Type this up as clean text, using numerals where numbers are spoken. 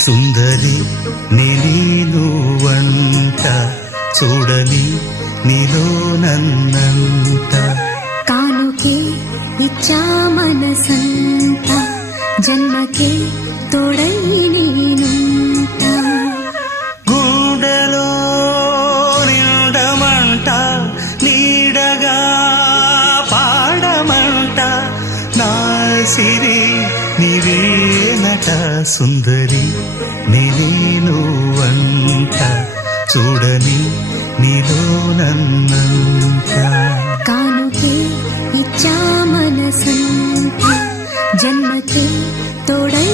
సుందరి నేను వంట చూడని నీలో నన్నంత కానుకే ఇచ్చా మనసంత జన్మకే తోడై నేనుంట గుండెలో నిండమంట నీడగా పాడమంట నా సిరి నీవేనట సుందరి నేను వంట చూడని నీలో నన్నంత కానుకే ఇచ్చా మనసంత జన్మకే తోడై